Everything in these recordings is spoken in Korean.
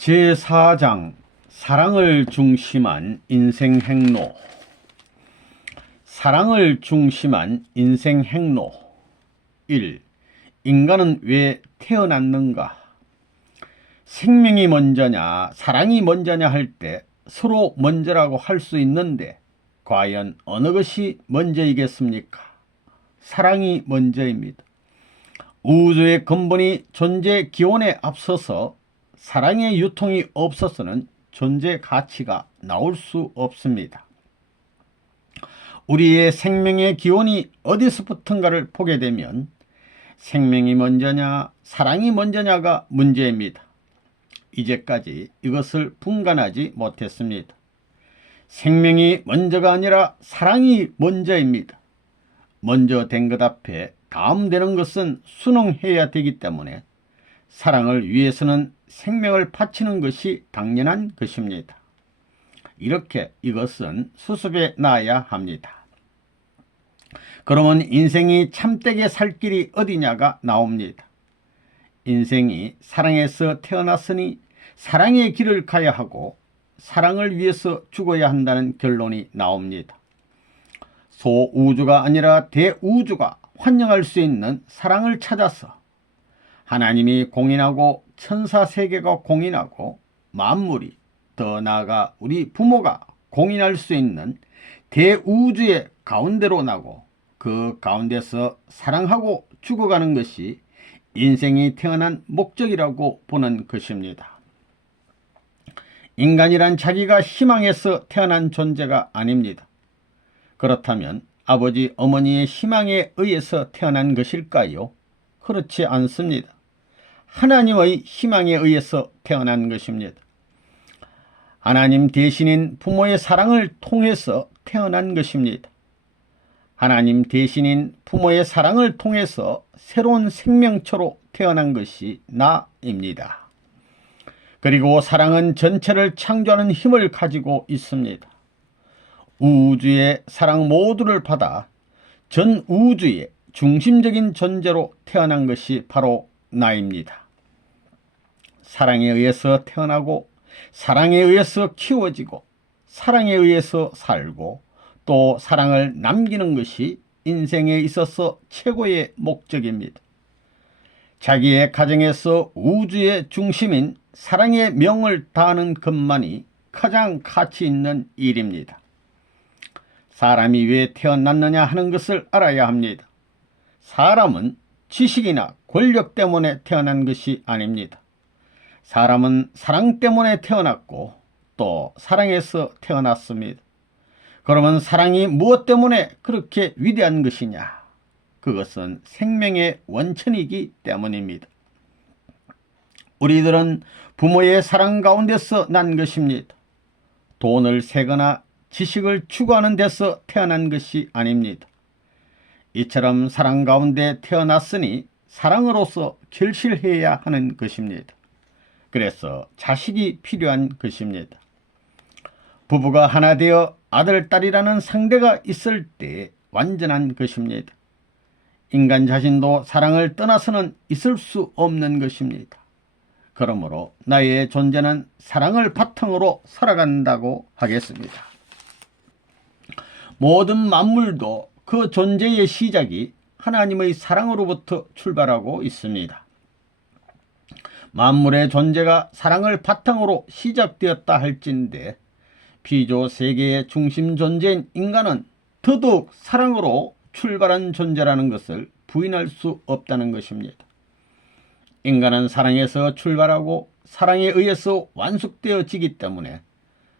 제4장 사랑을 중심한 인생 행로. 사랑을 중심한 인생 행로. 1. 인간은 왜 태어났는가? 생명이 먼저냐 사랑이 먼저냐 할 때 서로 먼저라고 할 수 있는데 과연 어느 것이 먼저이겠습니까? 사랑이 먼저입니다. 우주의 근본이 존재 기원에 앞서서 사랑의 유통이 없어서는 존재 가치가 나올 수 없습니다. 우리의 생명의 기원이 어디서부터인가를 보게 되면 생명이 먼저냐 사랑이 먼저냐가 문제입니다. 이제까지 이것을 분간하지 못했습니다. 생명이 먼저가 아니라 사랑이 먼저입니다. 먼저 된 것 앞에 다음 되는 것은 순응해야 되기 때문에 사랑을 위해서는 생명을 바치는 것이 당연한 것입니다. 이렇게 이것은 수습해 놔야 합니다. 그러면 인생이 참되게 살 길이 어디냐가 나옵니다. 인생이 사랑에서 태어났으니 사랑의 길을 가야 하고 사랑을 위해서 죽어야 한다는 결론이 나옵니다. 소우주가 아니라 대우주가 환영할 수 있는 사랑을 찾아서 하나님이 공인하고 천사세계가 공인하고 만물이 더 나아가 우리 부모가 공인할 수 있는 대우주의 가운데로 나고 그 가운데서 사랑하고 죽어가는 것이 인생이 태어난 목적이라고 보는 것입니다. 인간이란 자기가 희망에서 태어난 존재가 아닙니다. 그렇다면 아버지 어머니의 희망에 의해서 태어난 것일까요? 그렇지 않습니다. 하나님의 희망에 의해서 태어난 것입니다. 하나님 대신인 부모의 사랑을 통해서 태어난 것입니다. 하나님 대신인 부모의 사랑을 통해서 새로운 생명체로 태어난 것이 나입니다. 그리고 사랑은 전체를 창조하는 힘을 가지고 있습니다. 우주의 사랑 모두를 받아 전 우주의 중심적인 존재로 태어난 것이 바로 나입니다. 사랑에 의해서 태어나고 사랑에 의해서 키워지고 사랑에 의해서 살고 또 사랑을 남기는 것이 인생에 있어서 최고의 목적입니다. 자기의 가정에서 우주의 중심인 사랑의 명을 다하는 것만이 가장 가치 있는 일입니다. 사람이 왜 태어났느냐 하는 것을 알아야 합니다. 사람은 지식이나 권력 때문에 태어난 것이 아닙니다. 사람은 사랑 때문에 태어났고 또 사랑에서 태어났습니다. 그러면 사랑이 무엇 때문에 그렇게 위대한 것이냐? 그것은 생명의 원천이기 때문입니다. 우리들은 부모의 사랑 가운데서 난 것입니다. 돈을 세거나 지식을 추구하는 데서 태어난 것이 아닙니다. 이처럼 사랑 가운데 태어났으니 사랑으로서 결실해야 하는 것입니다. 그래서 자식이 필요한 것입니다. 부부가 하나 되어 아들, 딸이라는 상대가 있을 때 완전한 것입니다. 인간 자신도 사랑을 떠나서는 있을 수 없는 것입니다. 그러므로 나의 존재는 사랑을 바탕으로 살아간다고 하겠습니다. 모든 만물도 그 존재의 시작이 하나님의 사랑으로부터 출발하고 있습니다. 만물의 존재가 사랑을 바탕으로 시작되었다 할진대 피조 세계의 중심 존재인 인간은 더더욱 사랑으로 출발한 존재라는 것을 부인할 수 없다는 것입니다. 인간은 사랑에서 출발하고 사랑에 의해서 완숙되어지기 때문에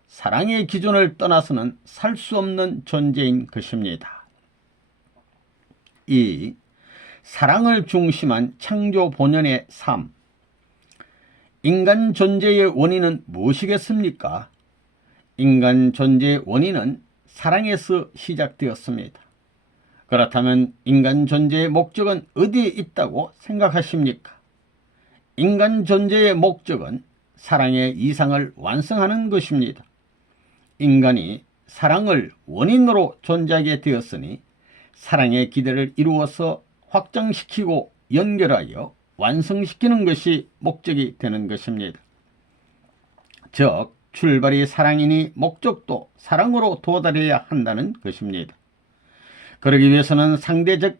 사랑의 기준을 떠나서는 살 수 없는 존재인 것입니다. 2. 사랑을 중심한 창조 본연의 삶. 인간 존재의 원인은 무엇이겠습니까? 인간 존재의 원인은 사랑에서 시작되었습니다. 그렇다면 인간 존재의 목적은 어디에 있다고 생각하십니까? 인간 존재의 목적은 사랑의 이상을 완성하는 것입니다. 인간이 사랑을 원인으로 존재하게 되었으니 사랑의 기대를 이루어서 확장시키고 연결하여 완성시키는 것이 목적이 되는 것입니다. 즉 출발이 사랑이니 목적도 사랑으로 도달해야 한다는 것입니다. 그러기 위해서는 상대적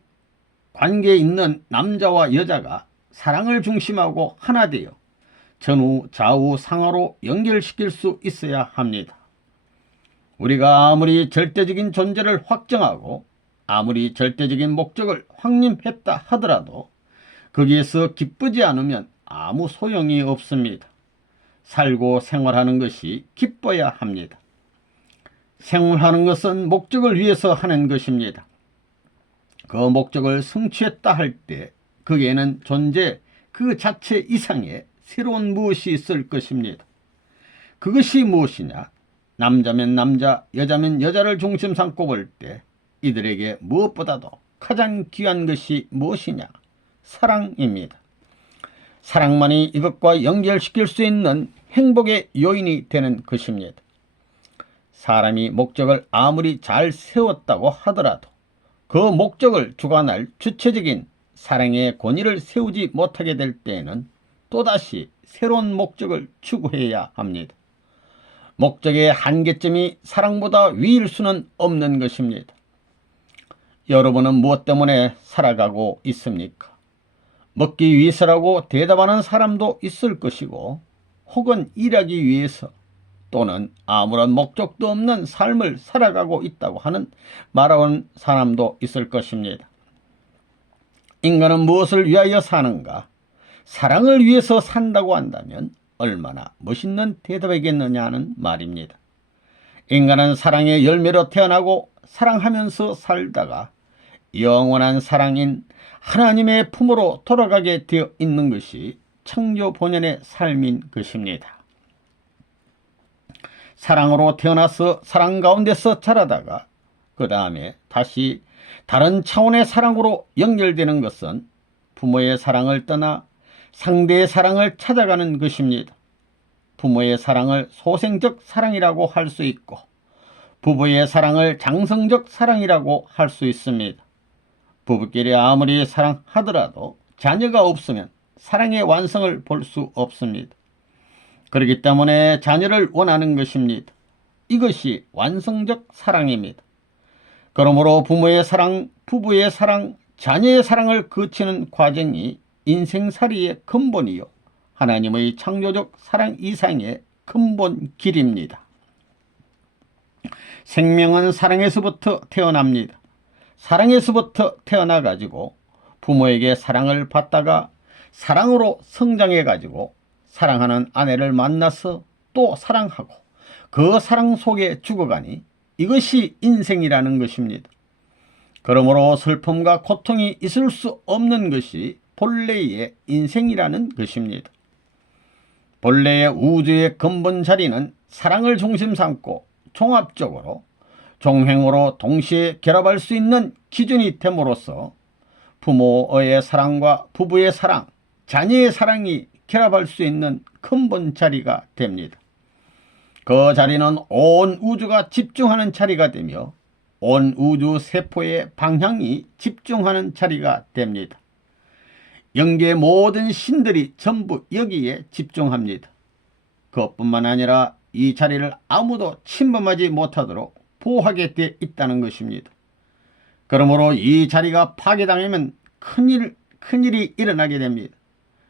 관계에 있는 남자와 여자가 사랑을 중심하고 하나 되어 전후 좌우 상하로 연결시킬 수 있어야 합니다. 우리가 아무리 절대적인 존재를 확정하고 아무리 절대적인 목적을 확립했다 하더라도 거기에서 기쁘지 않으면 아무 소용이 없습니다. 살고 생활하는 것이 기뻐야 합니다. 생활하는 것은 목적을 위해서 하는 것입니다. 그 목적을 성취했다 할 때 거기에는 존재 그 자체 이상의 새로운 무엇이 있을 것입니다. 그것이 무엇이냐? 남자면 남자, 여자면 여자를 중심 삼고 볼 때 이들에게 무엇보다도 가장 귀한 것이 무엇이냐? 사랑입니다. 사랑만이 이것과 연결시킬 수 있는 행복의 요인이 되는 것입니다. 사람이 목적을 아무리 잘 세웠다고 하더라도 그 목적을 주관할 주체적인 사랑의 권위를 세우지 못하게 될 때에는 또다시 새로운 목적을 추구해야 합니다. 목적의 한계점이 사랑보다 위일 수는 없는 것입니다. 여러분은 무엇 때문에 살아가고 있습니까? 먹기 위해서라고 대답하는 사람도 있을 것이고 혹은 일하기 위해서 또는 아무런 목적도 없는 삶을 살아가고 있다고 말하는 사람도 있을 것입니다. 인간은 무엇을 위하여 사는가? 사랑을 위해서 산다고 한다면 얼마나 멋있는 대답이겠느냐 하는 말입니다. 인간은 사랑의 열매로 태어나고 사랑하면서 살다가 영원한 사랑인 하나님의 품으로 돌아가게 되어 있는 것이 창조 본연의 삶인 것입니다. 사랑으로 태어나서 사랑 가운데서 자라다가 그 다음에 다시 다른 차원의 사랑으로 연결되는 것은 부모의 사랑을 떠나 상대의 사랑을 찾아가는 것입니다. 부모의 사랑을 소생적 사랑이라고 할 수 있고 부부의 사랑을 장성적 사랑이라고 할 수 있습니다. 부부끼리 아무리 사랑하더라도 자녀가 없으면 사랑의 완성을 볼 수 없습니다. 그렇기 때문에 자녀를 원하는 것입니다. 이것이 완성적 사랑입니다. 그러므로 부모의 사랑, 부부의 사랑, 자녀의 사랑을 거치는 과정이 인생살이의 근본이요 하나님의 창조적 사랑 이상의 근본 길입니다. 생명은 사랑에서부터 태어납니다. 사랑에서부터 태어나가지고 부모에게 사랑을 받다가 사랑으로 성장해가지고 사랑하는 아내를 만나서 또 사랑하고 그 사랑 속에 죽어가니 이것이 인생이라는 것입니다. 그러므로 슬픔과 고통이 있을 수 없는 것이 본래의 인생이라는 것입니다. 본래의 우주의 근본 자리는 사랑을 중심 삼고 종합적으로 종횡으로 동시에 결합할 수 있는 기준이 됨으로써 부모의 사랑과 부부의 사랑, 자녀의 사랑이 결합할 수 있는 근본 자리가 됩니다. 그 자리는 온 우주가 집중하는 자리가 되며 온 우주 세포의 방향이 집중하는 자리가 됩니다. 영계의 모든 신들이 전부 여기에 집중합니다. 그것뿐만 아니라 이 자리를 아무도 침범하지 못하도록 보호하게 되어 있다는 것입니다. 그러므로 이 자리가 파괴당하면 큰일이 일어나게 됩니다.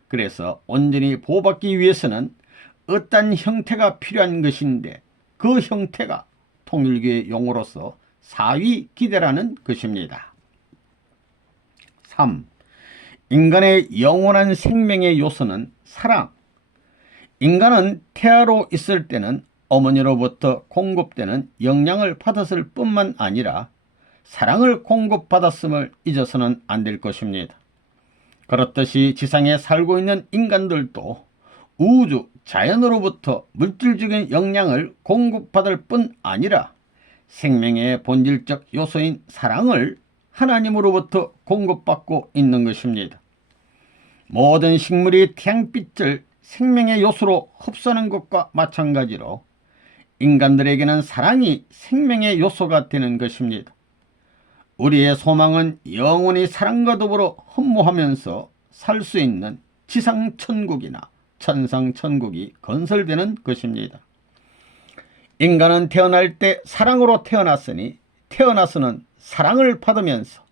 그래서 온전히 보호받기 위해서는 어떤 형태가 필요한 것인데 그 형태가 통일교의 용어로서 사위기대라는 것입니다. 3. 인간의 영원한 생명의 요소는 사랑. 인간은 태아로 있을 때는 어머니로부터 공급되는 영양을 받았을 뿐만 아니라 사랑을 공급받았음을 잊어서는 안 될 것입니다. 그렇듯이 지상에 살고 있는 인간들도 우주, 자연으로부터 물질적인 영양을 공급받을 뿐 아니라 생명의 본질적 요소인 사랑을 하나님으로부터 공급받고 있는 것입니다. 모든 식물이 태양빛을 생명의 요소로 흡수하는 것과 마찬가지로 인간들에게는 사랑이 생명의 요소가 되는 것입니다. 우리의 소망은 영원히 사랑과 더불어 흠모하면서 살 수 있는 지상천국이나 천상 천국이 건설되는 것입니다. 인간은 태어날 때 사랑으로 태어났으니 태어나서는 사랑을 받으면서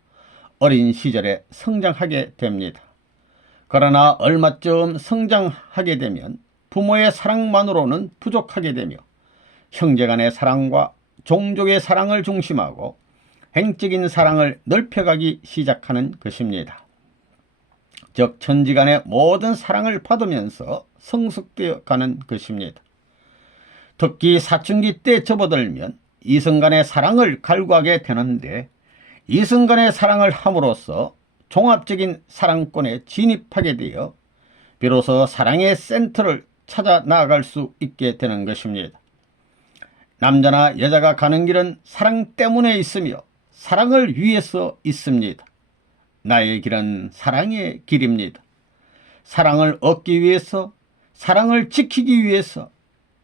어린 시절에 성장하게 됩니다. 그러나 얼마쯤 성장하게 되면 부모의 사랑만으로는 부족하게 되며 형제간의 사랑과 종족의 사랑을 중심하고 행적인 사랑을 넓혀가기 시작하는 것입니다. 즉 천지간의 모든 사랑을 받으면서 성숙되어 가는 것입니다. 특히 사춘기 때 접어들면 이성간의 사랑을 갈구하게 되는데 이성간의 사랑을 함으로써 종합적인 사랑권에 진입하게 되어 비로소 사랑의 센터를 찾아 나아갈 수 있게 되는 것입니다. 남자나 여자가 가는 길은 사랑 때문에 있으며 사랑을 위해서 있습니다. 나의 길은 사랑의 길입니다. 사랑을 얻기 위해서, 사랑을 지키기 위해서,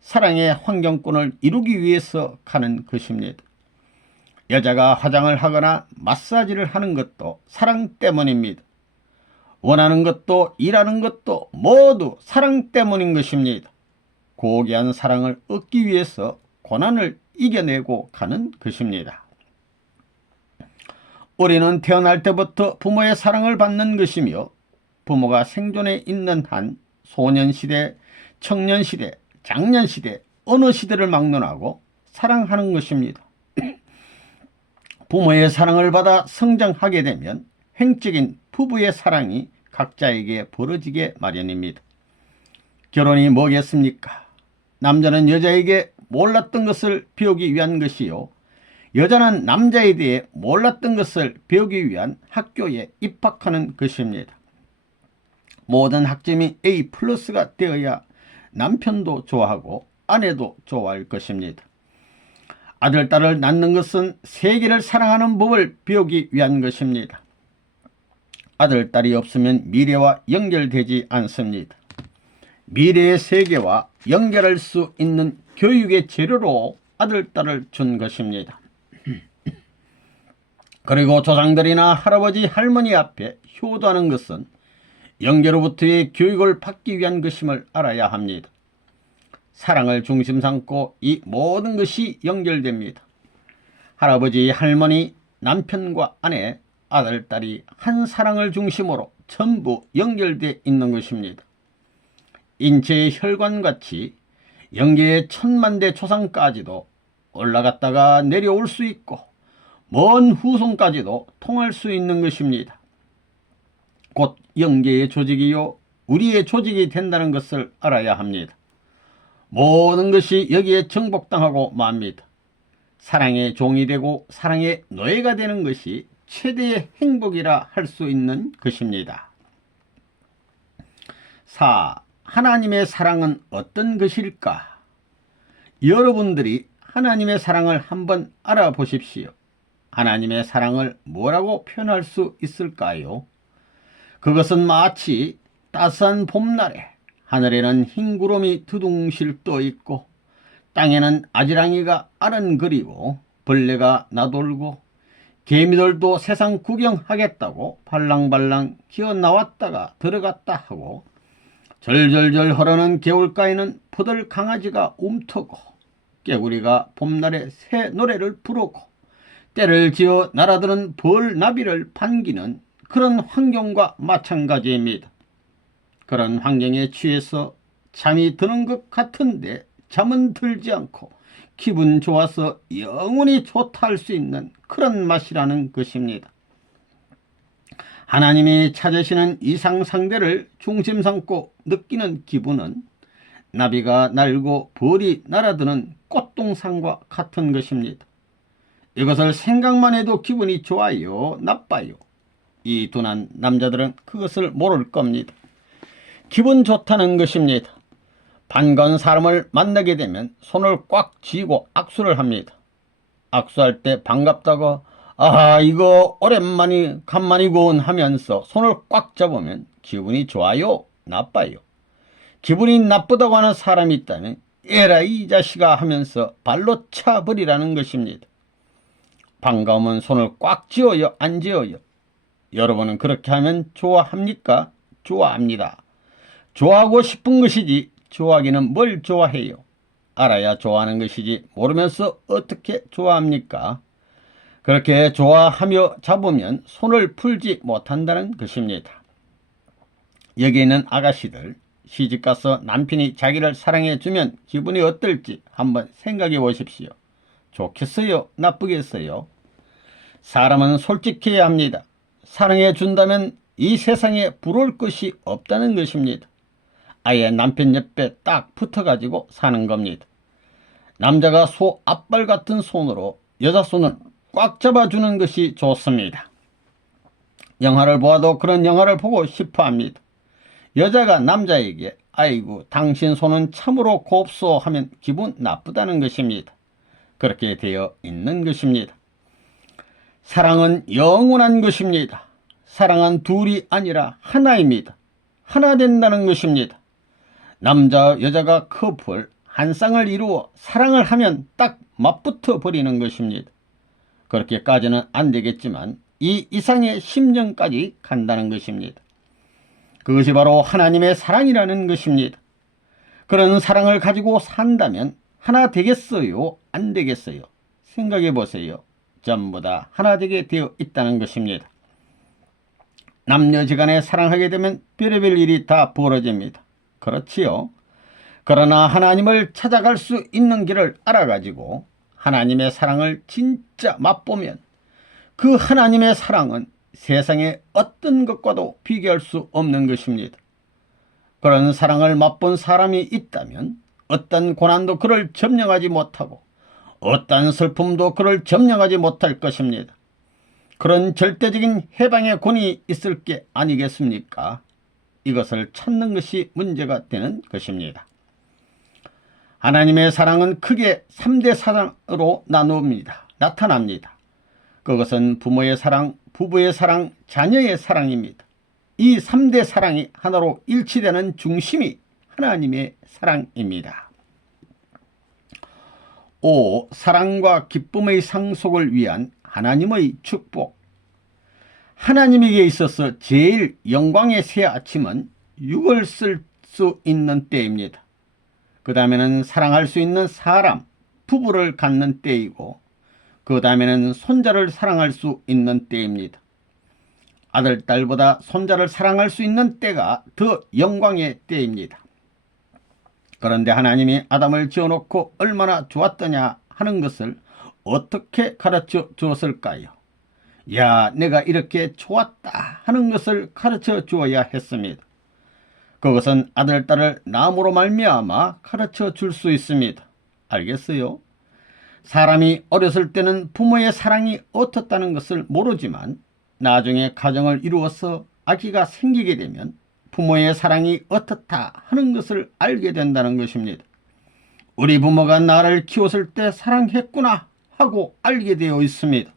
사랑의 환경권을 이루기 위해서 가는 것입니다. 여자가 화장을 하거나 마사지를 하는 것도 사랑 때문입니다. 원하는 것도 일하는 것도 모두 사랑 때문인 것입니다. 고귀한 사랑을 얻기 위해서 고난을 이겨내고 가는 것입니다. 우리는 태어날 때부터 부모의 사랑을 받는 것이며 부모가 생존해 있는 한 소년시대, 청년시대, 장년시대, 어느 시대를 막론하고 사랑하는 것입니다. 부모의 사랑을 받아 성장하게 되면 행적인 부부의 사랑이 각자에게 벌어지게 마련입니다. 결혼이 뭐겠습니까? 남자는 여자에게 몰랐던 것을 배우기 위한 것이요, 여자는 남자에 대해 몰랐던 것을 배우기 위한 학교에 입학하는 것입니다. 모든 학점이 A+가 되어야 남편도 좋아하고 아내도 좋아할 것입니다. 아들, 딸을 낳는 것은 세계를 사랑하는 법을 배우기 위한 것입니다. 아들, 딸이 없으면 미래와 연결되지 않습니다. 미래의 세계와 연결할 수 있는 교육의 재료로 아들, 딸을 준 것입니다. 그리고 조상들이나 할아버지, 할머니 앞에 효도하는 것은 영계로부터의 교육을 받기 위한 것임을 알아야 합니다. 사랑을 중심 삼고 이 모든 것이 연결됩니다. 할아버지, 할머니, 남편과 아내, 아들, 딸이 한 사랑을 중심으로 전부 연결되어 있는 것입니다. 인체의 혈관같이 영계의 천만대 조상까지도 올라갔다가 내려올 수 있고 먼 후손까지도 통할 수 있는 것입니다. 곧 영계의 조직이요 우리의 조직이 된다는 것을 알아야 합니다. 모든 것이 여기에 정복당하고 맙니다. 사랑의 종이 되고 사랑의 노예가 되는 것이 최대의 행복이라 할 수 있는 것입니다. 4. 하나님의 사랑은 어떤 것일까? 여러분들이 하나님의 사랑을 한번 알아보십시오. 하나님의 사랑을 뭐라고 표현할 수 있을까요? 그것은 마치 따스한 봄날에 하늘에는 흰 구름이 두둥실 떠 있고 땅에는 아지랑이가 아른거리고 벌레가 나돌고 개미들도 세상 구경하겠다고 발랑발랑 기어나왔다가 들어갔다 하고 절절절 흐르는 개울가에는 포들 강아지가 움트고 깨구리가 봄날에 새 노래를 부르고 때를 지어 날아드는 벌나비를 반기는 그런 환경과 마찬가지입니다. 그런 환경에 취해서 잠이 드는 것 같은데 잠은 들지 않고 기분 좋아서 영원히 좋다 할 수 있는 그런 맛이라는 것입니다. 하나님이 찾으시는 이상상대를 중심 삼고 느끼는 기분은 나비가 날고 벌이 날아드는 꽃동산과 같은 것입니다. 이것을 생각만 해도 기분이 좋아요, 나빠요? 이 둔한 남자들은 그것을 모를 겁니다. 기분 좋다는 것입니다. 반가운 사람을 만나게 되면 손을 꽉 쥐고 악수를 합니다. 악수할 때 반갑다고 이거 오랜만이 간만이군 하면서 손을 꽉 잡으면 기분이 좋아요, 나빠요? 기분이 나쁘다고 하는 사람이 있다면 에라 이 자식아 하면서 발로 차버리라는 것입니다. 반가우면 손을 꽉 쥐어요, 안 쥐어요? 여러분은 그렇게 하면 좋아합니까? 좋아합니다. 좋아하고 싶은 것이지 좋아하기는 뭘 좋아해요. 알아야 좋아하는 것이지 모르면서 어떻게 좋아합니까? 그렇게 좋아하며 잡으면 손을 풀지 못한다는 것입니다. 여기 있는 아가씨들, 시집가서 남편이 자기를 사랑해주면 기분이 어떨지 한번 생각해 보십시오. 좋겠어요? 나쁘겠어요? 사람은 솔직해야 합니다. 사랑해준다면 이 세상에 부러울 것이 없다는 것입니다. 아예 남편 옆에 딱 붙어가지고 사는 겁니다. 남자가 소 앞발 같은 손으로 여자 손을 꽉 잡아주는 것이 좋습니다. 영화를 보아도 그런 영화를 보고 싶어 합니다. 여자가 남자에게 아이고 당신 손은 참으로 곱소 하면 기분 나쁘다는 것입니다. 그렇게 되어 있는 것입니다. 사랑은 영원한 것입니다. 사랑은 둘이 아니라 하나입니다. 하나 된다는 것입니다. 남자와 여자가 커플 한 쌍을 이루어 사랑을 하면 딱 맞붙어 버리는 것입니다. 그렇게까지는 안 되겠지만 이 이상의 심정까지 간다는 것입니다. 그것이 바로 하나님의 사랑이라는 것입니다. 그런 사랑을 가지고 산다면 하나 되겠어요? 안 되겠어요? 생각해 보세요. 전부 다 하나 되게 되어 있다는 것입니다. 남녀지간에 사랑하게 되면 별의별 일이 다 벌어집니다. 그렇지요. 그러나 하나님을 찾아갈 수 있는 길을 알아가지고 하나님의 사랑을 진짜 맛보면 그 하나님의 사랑은 세상의 어떤 것과도 비교할 수 없는 것입니다. 그런 사랑을 맛본 사람이 있다면 어떤 고난도 그를 점령하지 못하고 어떤 슬픔도 그를 점령하지 못할 것입니다. 그런 절대적인 해방의 권위 있을 게 아니겠습니까? 이것을 찾는 것이 문제가 되는 것입니다. 하나님의 사랑은 크게 3대 사랑으로 나타납니다. 그것은 부모의 사랑, 부부의 사랑, 자녀의 사랑입니다. 이 3대 사랑이 하나로 일치되는 중심이 하나님의 사랑입니다. 5. 사랑과 기쁨의 상속을 위한 하나님의 축복. 하나님에게 있어서 제일 영광의 새 아침은 육을 쓸 수 있는 때입니다. 그 다음에는 사랑할 수 있는 사람, 부부를 갖는 때이고 그 다음에는 손자를 사랑할 수 있는 때입니다. 아들, 딸보다 손자를 사랑할 수 있는 때가 더 영광의 때입니다. 그런데 하나님이 아담을 지어놓고 얼마나 좋았더냐 하는 것을 어떻게 가르쳐 주었을까요? 야, 내가 이렇게 좋았다 하는 것을 가르쳐 주어야 했습니다. 그것은 아들, 딸을 낳음으로 말미암아 가르쳐 줄 수 있습니다. 알겠어요? 사람이 어렸을 때는 부모의 사랑이 어떻다는 것을 모르지만 나중에 가정을 이루어서 아기가 생기게 되면 부모의 사랑이 어떻다 하는 것을 알게 된다는 것입니다. 우리 부모가 나를 키웠을 때 사랑했구나 하고 알게 되어 있습니다.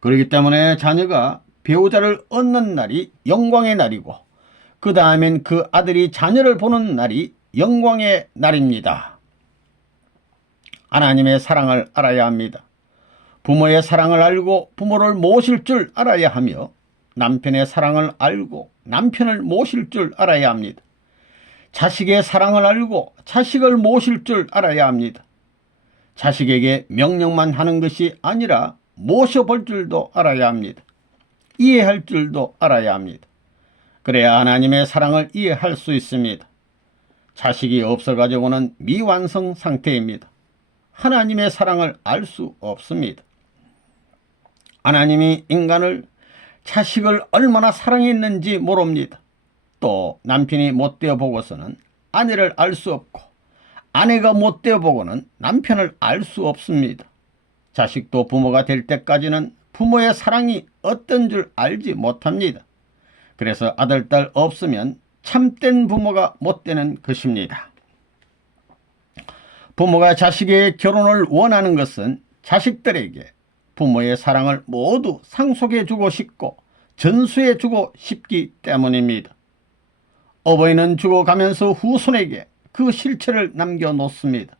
그렇기 때문에 자녀가 배우자를 얻는 날이 영광의 날이고 그 다음엔 그 아들이 자녀를 보는 날이 영광의 날입니다. 하나님의 사랑을 알아야 합니다. 부모의 사랑을 알고 부모를 모실 줄 알아야 하며 남편의 사랑을 알고 남편을 모실 줄 알아야 합니다. 자식의 사랑을 알고 자식을 모실 줄 알아야 합니다. 자식에게 명령만 하는 것이 아니라 모셔볼 줄도 알아야 합니다. 이해할 줄도 알아야 합니다. 그래야 하나님의 사랑을 이해할 수 있습니다. 자식이 없어가지고는 미완성 상태입니다. 하나님의 사랑을 알 수 없습니다. 하나님이 인간을 자식을 얼마나 사랑했는지 모릅니다. 또 남편이 못되어 보고서는 아내를 알 수 없고 아내가 못되어 보고는 남편을 알 수 없습니다. 자식도 부모가 될 때까지는 부모의 사랑이 어떤 줄 알지 못합니다. 그래서 아들, 딸 없으면 참된 부모가 못 되는 것입니다. 부모가 자식의 결혼을 원하는 것은 자식들에게 부모의 사랑을 모두 상속해 주고 싶고 전수해 주고 싶기 때문입니다. 어버이는 죽어가면서 후손에게 그 실체를 남겨놓습니다.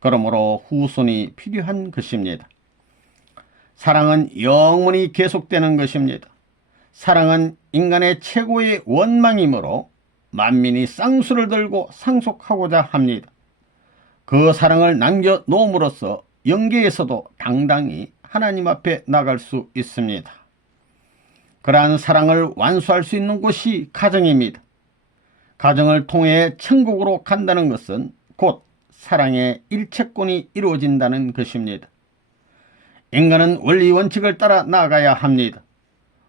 그러므로 후손이 필요한 것입니다. 사랑은 영원히 계속되는 것입니다. 사랑은 인간의 최고의 원망이므로 만민이 쌍수를 들고 상속하고자 합니다. 그 사랑을 남겨놓음으로써 영계에서도 당당히 하나님 앞에 나갈 수 있습니다. 그러한 사랑을 완수할 수 있는 곳이 가정입니다. 가정을 통해 천국으로 간다는 것은 곧 사랑의 일체권이 이루어진다는 것입니다. 인간은 원리 원칙을 따라 나아가야 합니다.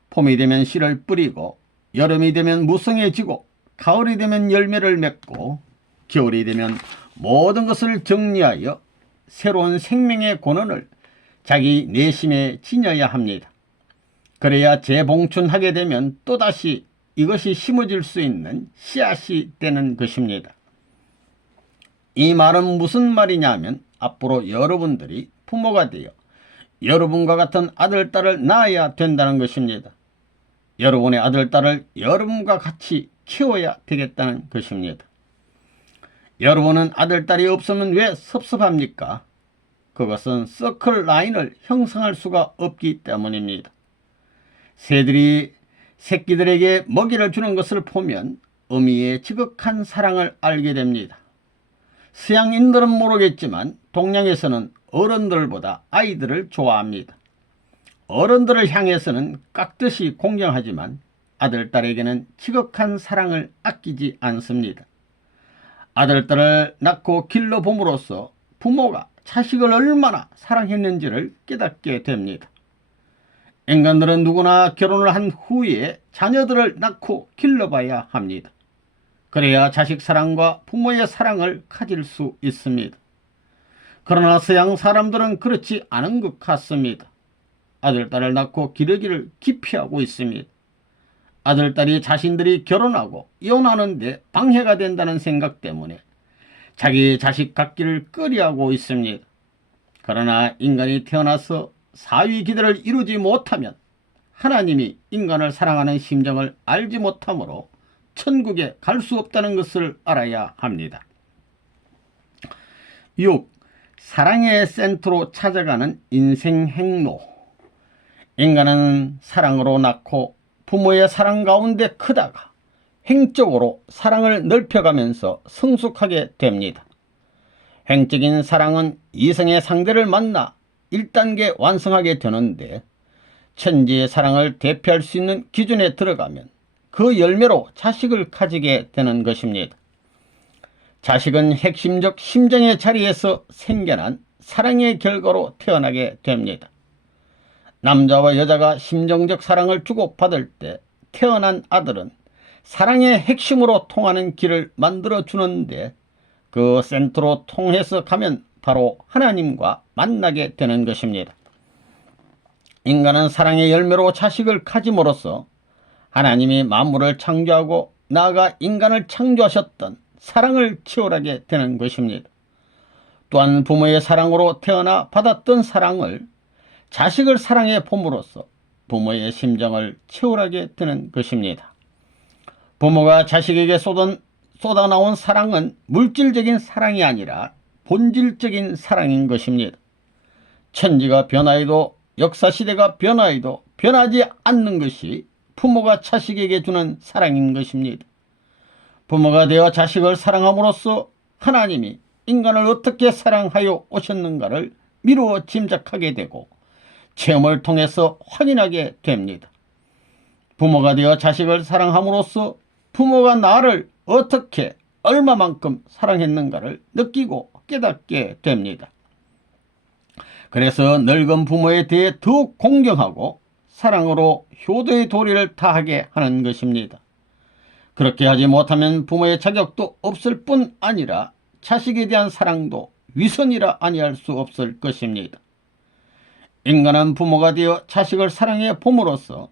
봄이 되면 씨를 뿌리고 여름이 되면 무성해지고 가을이 되면 열매를 맺고 겨울이 되면 모든 것을 정리하여 새로운 생명의 권원을 자기 내심에 지녀야 합니다. 그래야 재봉춘하게 되면 또다시 이것이 심어질 수 있는 씨앗이 되는 것입니다. 이 말은 무슨 말이냐 하면 앞으로 여러분들이 부모가 되어 여러분과 같은 아들, 딸을 낳아야 된다는 것입니다. 여러분의 아들, 딸을 여러분과 같이 키워야 되겠다는 것입니다. 여러분은 아들, 딸이 없으면 왜 섭섭합니까? 그것은 서클 라인을 형성할 수가 없기 때문입니다. 새들이 새끼들에게 먹이를 주는 것을 보면 어미의 지극한 사랑을 알게 됩니다. 서양인들은 모르겠지만 동양에서는 어른들보다 아이들을 좋아합니다. 어른들을 향해서는 깍듯이 공경하지만 아들, 딸에게는 지극한 사랑을 아끼지 않습니다. 아들, 딸을 낳고 길러봄으로써 부모가 자식을 얼마나 사랑했는지를 깨닫게 됩니다. 인간들은 누구나 결혼을 한 후에 자녀들을 낳고 길러봐야 합니다. 그래야 자식 사랑과 부모의 사랑을 가질 수 있습니다. 그러나 서양 사람들은 그렇지 않은 것 같습니다. 아들, 딸을 낳고 기르기를 기피하고 있습니다. 아들, 딸이 자신들이 결혼하고 이혼하는데 방해가 된다는 생각 때문에 자기 자식 갖기를 꺼려하고 있습니다. 그러나 인간이 태어나서 사위 기대를 이루지 못하면 하나님이 인간을 사랑하는 심정을 알지 못하므로 천국에 갈 수 없다는 것을 알아야 합니다. 6. 사랑의 센터로 찾아가는 인생 행로. 인간은 사랑으로 낳고 부모의 사랑 가운데 크다가 행적으로 사랑을 넓혀가면서 성숙하게 됩니다. 행적인 사랑은 이성의 상대를 만나 1단계 완성하게 되는데 천지의 사랑을 대표할 수 있는 기준에 들어가면 그 열매로 자식을 가지게 되는 것입니다. 자식은 핵심적 심정의 자리에서 생겨난 사랑의 결과로 태어나게 됩니다. 남자와 여자가 심정적 사랑을 주고받을 때 태어난 아들은 사랑의 핵심으로 통하는 길을 만들어주는데 그 센터로 통해서 가면 바로 하나님과 만나게 되는 것입니다. 인간은 사랑의 열매로 자식을 가짐으로써 하나님이 만물을 창조하고 나아가 인간을 창조하셨던 사랑을 치열하게 되는 것입니다. 또한 부모의 사랑으로 태어나 받았던 사랑을 자식을 사랑해 봄으로써 부모의 심정을 치열하게 되는 것입니다. 부모가 자식에게 쏟아나온 사랑은 물질적인 사랑이 아니라 본질적인 사랑인 것입니다. 천지가 변화해도 역사시대가 변화해도 변하지 않는 것이 부모가 자식에게 주는 사랑인 것입니다. 부모가 되어 자식을 사랑함으로써 하나님이 인간을 어떻게 사랑하여 오셨는가를 미루어 짐작하게 되고 체험을 통해서 확인하게 됩니다. 부모가 되어 자식을 사랑함으로써 부모가 나를 어떻게 얼마만큼 사랑했는가를 느끼고 깨닫게 됩니다. 그래서 늙은 부모에 대해 더욱 공경하고 사랑으로 효도의 도리를 다하게 하는 것입니다. 그렇게 하지 못하면 부모의 자격도 없을 뿐 아니라 자식에 대한 사랑도 위선이라 아니할 수 없을 것입니다. 인간은 부모가 되어 자식을 사랑해 봄으로써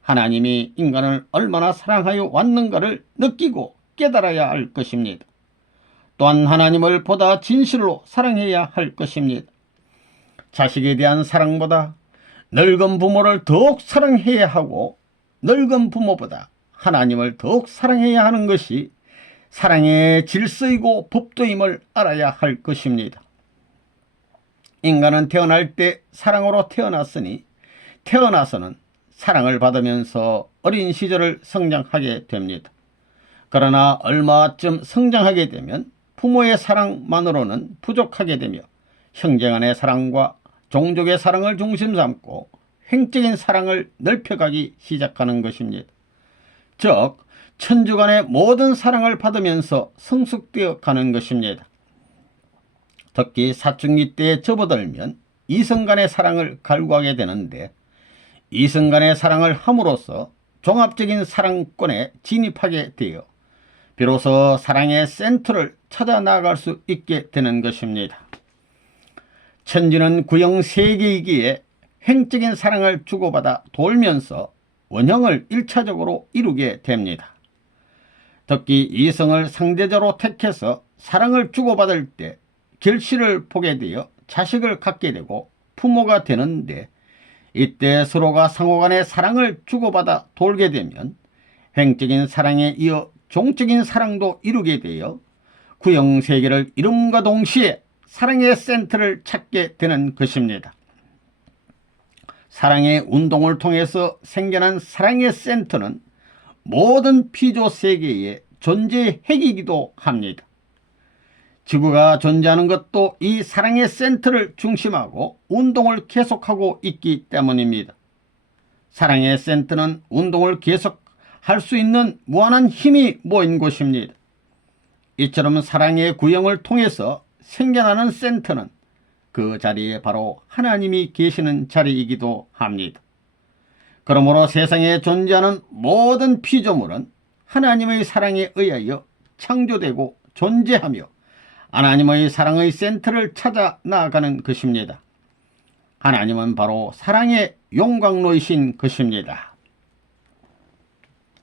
하나님이 인간을 얼마나 사랑하여 왔는가를 느끼고 깨달아야 할 것입니다. 또한 하나님을 보다 진실로 사랑해야 할 것입니다. 자식에 대한 사랑보다 늙은 부모를 더욱 사랑해야 하고 늙은 부모보다 하나님을 더욱 사랑해야 하는 것이 사랑의 질서이고 법도임을 알아야 할 것입니다. 인간은 태어날 때 사랑으로 태어났으니 태어나서는 사랑을 받으면서 어린 시절을 성장하게 됩니다. 그러나 얼마쯤 성장하게 되면 부모의 사랑만으로는 부족하게 되며 형제 간의 사랑과 종족의 사랑을 중심 삼고 횡적인 사랑을 넓혀가기 시작하는 것입니다. 즉 천주 간의 모든 사랑을 받으면서 성숙되어 가는 것입니다. 특히 사춘기 때에 접어들면 이성 간의 사랑을 갈구하게 되는데 이성 간의 사랑을 함으로써 종합적인 사랑권에 진입하게 되어 비로소 사랑의 센터를 찾아 나아갈 수 있게 되는 것입니다. 천지는 구형 세계이기에 횡적인 사랑을 주고받아 돌면서 원형을 1차적으로 이루게 됩니다. 특히 이성을 상대적으로 택해서 사랑을 주고받을 때 결실을 보게 되어 자식을 갖게 되고 부모가 되는데 이때 서로가 상호간의 사랑을 주고받아 돌게 되면 횡적인 사랑에 이어 종적인 사랑도 이루게 되어 구형세계를 이룸과 동시에 사랑의 센터를 찾게 되는 것입니다. 사랑의 운동을 통해서 생겨난 사랑의 센터는 모든 피조세계의 존재의 핵이기도 합니다. 지구가 존재하는 것도 이 사랑의 센터를 중심하고 운동을 계속하고 있기 때문입니다. 사랑의 센터는 운동을 계속할 수 있는 무한한 힘이 모인 곳입니다. 이처럼 사랑의 구형을 통해서 생겨나는 센터는 그 자리에 바로 하나님이 계시는 자리이기도 합니다. 그러므로 세상에 존재하는 모든 피조물은 하나님의 사랑에 의하여 창조되고 존재하며 하나님의 사랑의 센터를 찾아 나아가는 것입니다. 하나님은 바로 사랑의 용광로이신 것입니다.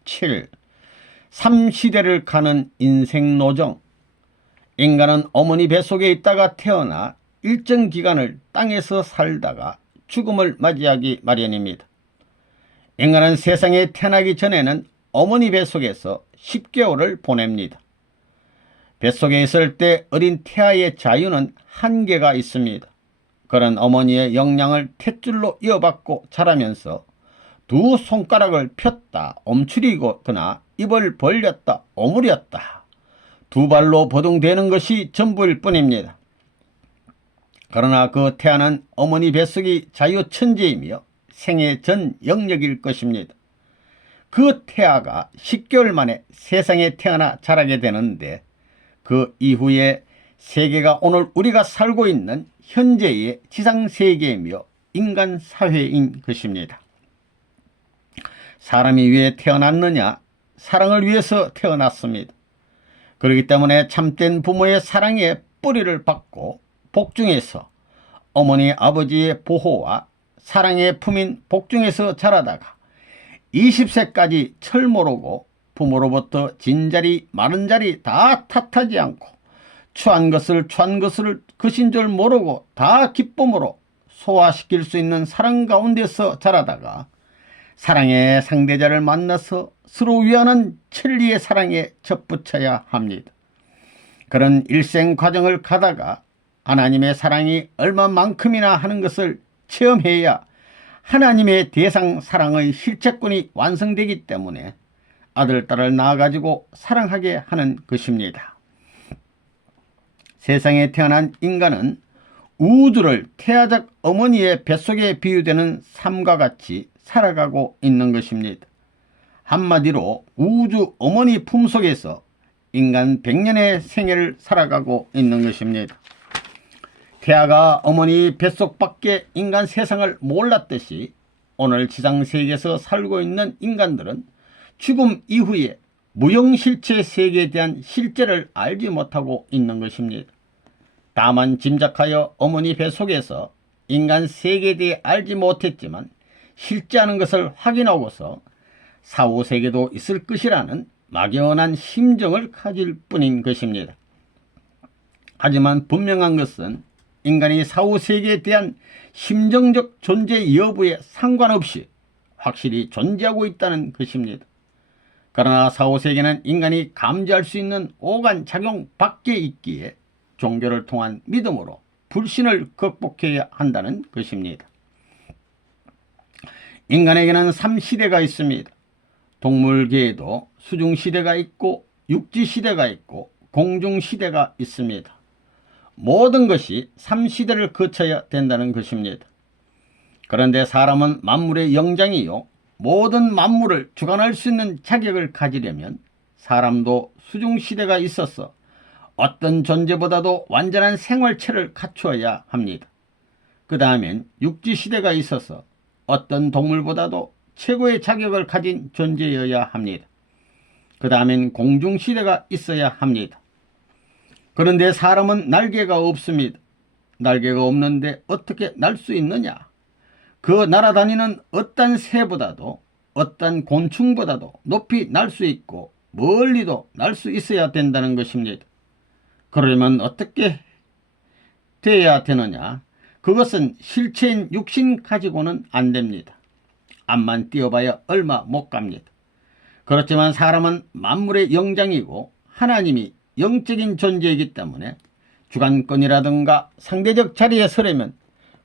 7. 3시대를 가는 인생노정. 인간은 어머니 뱃속에 있다가 태어나 일정 기간을 땅에서 살다가 죽음을 맞이하기 마련입니다. 인간은 세상에 태어나기 전에는 어머니 뱃속에서 10개월을 보냅니다. 뱃속에 있을 때 어린 태아의 자유는 한계가 있습니다. 그런 어머니의 영양을 탯줄로 이어받고 자라면서 두 손가락을 폈다 움츠리거나 입을 벌렸다 오므렸다 두 발로 버둥대는 것이 전부일 뿐입니다. 그러나 그 태아는 어머니 뱃속이 자유천재이며 생애 전 영역일 것입니다. 그 태아가 10개월 만에 세상에 태어나 자라게 되는데 그 이후에 세계가 오늘 우리가 살고 있는 현재의 지상세계이며 인간 사회인 것입니다. 사람이 왜 태어났느냐? 사랑을 위해서 태어났습니다. 그렇기 때문에 참된 부모의 사랑에 뿌리를 받고 복중에서 어머니 아버지의 보호와 사랑의 품인 복중에서 자라다가 20세까지 철모르고 부모로부터 진자리 마른자리 다 탓하지 않고 추한 것을 것인 줄 모르고 다 기쁨으로 소화시킬 수 있는 사랑 가운데서 자라다가 사랑의 상대자를 만나서 서로 위하는 천리의 사랑에 접붙여야 합니다. 그런 일생 과정을 가다가 하나님의 사랑이 얼마만큼이나 하는 것을 체험해야 하나님의 대상 사랑의 실체권이 완성되기 때문에 아들, 딸을 낳아가지고 사랑하게 하는 것입니다. 세상에 태어난 인간은 우주를 태아적 어머니의 뱃속에 비유되는 삶과 같이 살아가고 있는 것입니다. 한마디로 우주 어머니 품속에서 인간 100년의 생애를 살아가고 있는 것입니다. 태아가 어머니 뱃속 밖에 인간 세상을 몰랐듯이 오늘 지상세계에서 살고 있는 인간들은 죽음 이후에 무형실체 세계에 대한 실제를 알지 못하고 있는 것입니다. 다만 짐작하여 어머니 뱃속에서 인간 세계에 대해 알지 못했지만 실제하는 것을 확인하고서 사후세계도 있을 것이라는 막연한 심정을 가질 뿐인 것입니다. 하지만 분명한 것은 인간이 사후세계에 대한 심정적 존재 여부에 상관없이 확실히 존재하고 있다는 것입니다. 그러나 사후세계는 인간이 감지할 수 있는 오간 작용 밖에 있기에 종교를 통한 믿음으로 불신을 극복해야 한다는 것입니다. 인간에게는 3시대가 있습니다. 동물계에도 수중시대가 있고 육지시대가 있고 공중시대가 있습니다. 모든 것이 3시대를 거쳐야 된다는 것입니다. 그런데 사람은 만물의 영장이요, 모든 만물을 주관할 수 있는 자격을 가지려면 사람도 수중시대가 있어서 어떤 존재보다도 완전한 생활체를 갖추어야 합니다. 그 다음엔 육지시대가 있어서 어떤 동물보다도 최고의 자격을 가진 존재여야 합니다. 그 다음엔 공중시대가 있어야 합니다. 그런데 사람은 날개가 없습니다. 날개가 없는데 어떻게 날 수 있느냐? 그 날아다니는 어떤 새보다도 어떤 곤충보다도 높이 날 수 있고 멀리도 날 수 있어야 된다는 것입니다. 그러려면 어떻게 돼야 되느냐? 그것은 실체인 육신 가지고는 안 됩니다. 앞만 띄어봐야 얼마 못 갑니다. 그렇지만 사람은 만물의 영장이고 하나님이 영적인 존재이기 때문에 주관권이라든가 상대적 자리에 서려면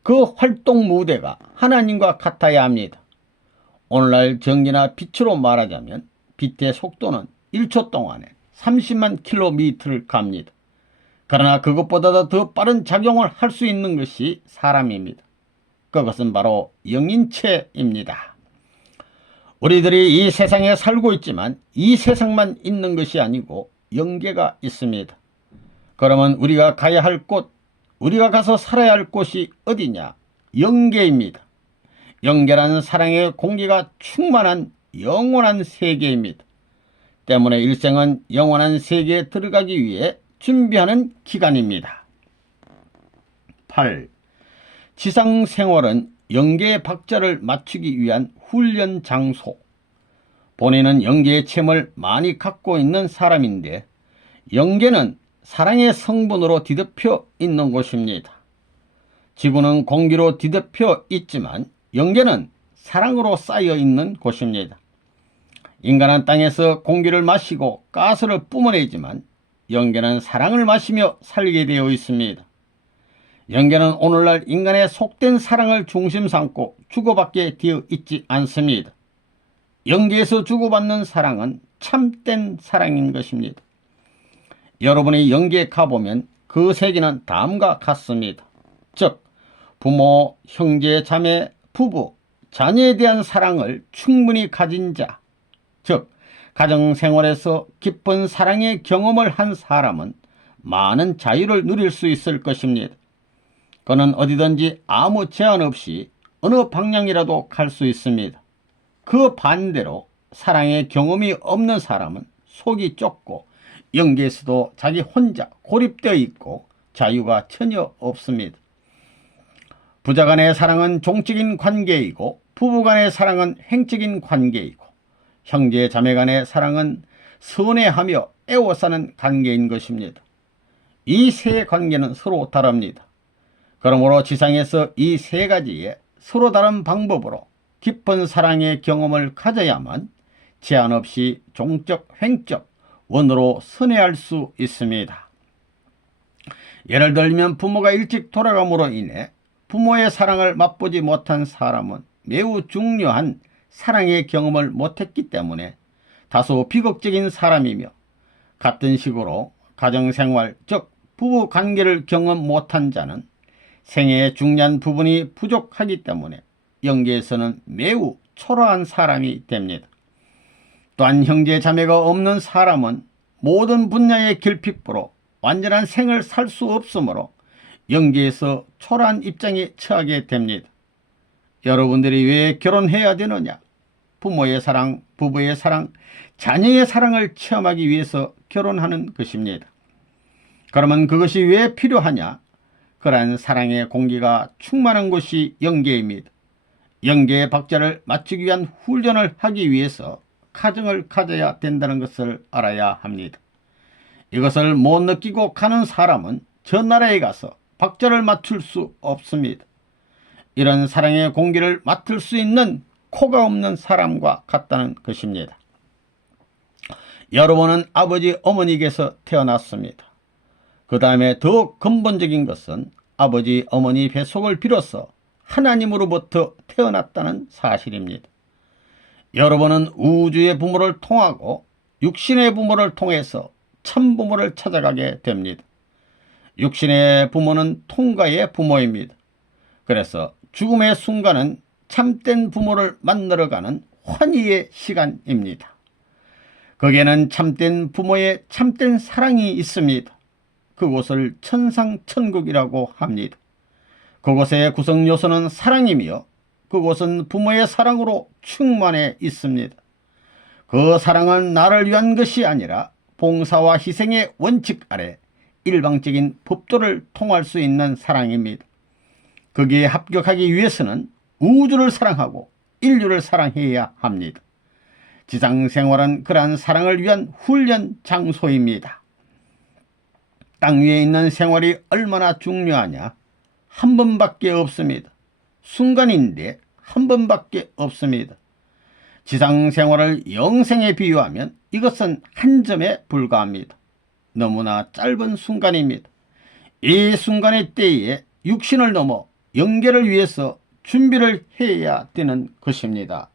그 활동 무대가 하나님과 같아야 합니다. 오늘날 전기나 빛으로 말하자면 빛의 속도는 1초 동안에 30만 킬로미터를 갑니다. 그러나 그것보다도 더 빠른 작용을 할 수 있는 것이 사람입니다. 그것은 바로 영인체입니다. 우리들이 이 세상에 살고 있지만 이 세상만 있는 것이 아니고 영계가 있습니다. 그러면 우리가 가야 할 곳, 우리가 가서 살아야 할 곳이 어디냐? 영계입니다. 영계라는 사랑의 공기가 충만한 영원한 세계입니다. 때문에 일생은 영원한 세계에 들어가기 위해 준비하는 기간입니다. 8. 지상생활은 영계의 박자를 맞추기 위한 훈련 장소. 본인은 영계의 체험을 많이 갖고 있는 사람인데 영계는 사랑의 성분으로 뒤덮여 있는 곳입니다. 지구는 공기로 뒤덮여 있지만 영계는 사랑으로 쌓여 있는 곳입니다. 인간은 땅에서 공기를 마시고 가스를 뿜어내지만 영계는 사랑을 마시며 살게 되어 있습니다. 영계는 오늘날 인간의 속된 사랑을 중심 삼고 주고받게 되어 있지 않습니다. 영계에서 주고받는 사랑은 참된 사랑인 것입니다. 여러분이 영계에 가보면 그 세계는 다음과 같습니다. 즉 부모, 형제, 자매, 부부, 자녀에 대한 사랑을 충분히 가진 자, 즉 가정생활에서 깊은 사랑의 경험을 한 사람은 많은 자유를 누릴 수 있을 것입니다. 그는 어디든지 아무 제한 없이 어느 방향이라도 갈 수 있습니다. 그 반대로 사랑의 경험이 없는 사람은 속이 좁고 영계에서도 자기 혼자 고립되어 있고 자유가 전혀 없습니다. 부자 간의 사랑은 종적인 관계이고 부부 간의 사랑은 행적인 관계이고 형제 자매 간의 사랑은 선회하며 애워싸는 관계인 것입니다. 이 세 관계는 서로 다릅니다. 그러므로 지상에서 이 세 가지의 서로 다른 방법으로 깊은 사랑의 경험을 가져야만 제한 없이 종적, 횡적, 원으로 선회할 수 있습니다. 예를 들면 부모가 일찍 돌아감으로 인해 부모의 사랑을 맛보지 못한 사람은 매우 중요한 사랑의 경험을 못했기 때문에 다소 비극적인 사람이며 같은 식으로 가정생활, 즉 부부관계를 경험 못한 자는 생애의 중요한 부분이 부족하기 때문에 영계에서는 매우 초라한 사람이 됩니다. 또한 형제 자매가 없는 사람은 모든 분야의 결핍부로 완전한 생을 살 수 없으므로 영계에서 초라한 입장에 처하게 됩니다. 여러분들이 왜 결혼해야 되느냐? 부모의 사랑, 부부의 사랑, 자녀의 사랑을 체험하기 위해서 결혼하는 것입니다. 그러면 그것이 왜 필요하냐? 그러한 사랑의 공기가 충만한 곳이 영계입니다. 영계의 박자를 맞추기 위한 훈련을 하기 위해서 가정을 가져야 된다는 것을 알아야 합니다. 이것을 못 느끼고 가는 사람은 저 나라에 가서 박자를 맞출 수 없습니다. 이런 사랑의 공기를 맡을 수 있는 코가 없는 사람과 같다는 것입니다. 여러분은 아버지 어머니께서 태어났습니다. 그 다음에 더 근본적인 것은 아버지 어머니 뱃속을 빌어서 하나님으로부터 태어났다는 사실입니다. 여러분은 우주의 부모를 통하고 육신의 부모를 통해서 참부모를 찾아가게 됩니다. 육신의 부모는 통가의 부모입니다. 그래서 죽음의 순간은 참된 부모를 만나러 가는 환희의 시간입니다. 거기에는 참된 부모의 참된 사랑이 있습니다. 그곳을 천상천국이라고 합니다. 그곳의 구성 요소는 사랑이며 그곳은 부모의 사랑으로 충만해 있습니다. 그 사랑은 나를 위한 것이 아니라 봉사와 희생의 원칙 아래 일방적인 법도를 통할 수 있는 사랑입니다. 거기에 합격하기 위해서는 우주를 사랑하고 인류를 사랑해야 합니다. 지상생활은 그러한 사랑을 위한 훈련 장소입니다. 땅 위에 있는 생활이 얼마나 중요하냐? 한 번밖에 없습니다. 순간인데 한 번밖에 없습니다. 지상생활을 영생에 비유하면 이것은 한 점에 불과합니다. 너무나 짧은 순간입니다. 이 순간의 때에 육신을 넘어 영계를 위해서 준비를 해야 되는 것입니다.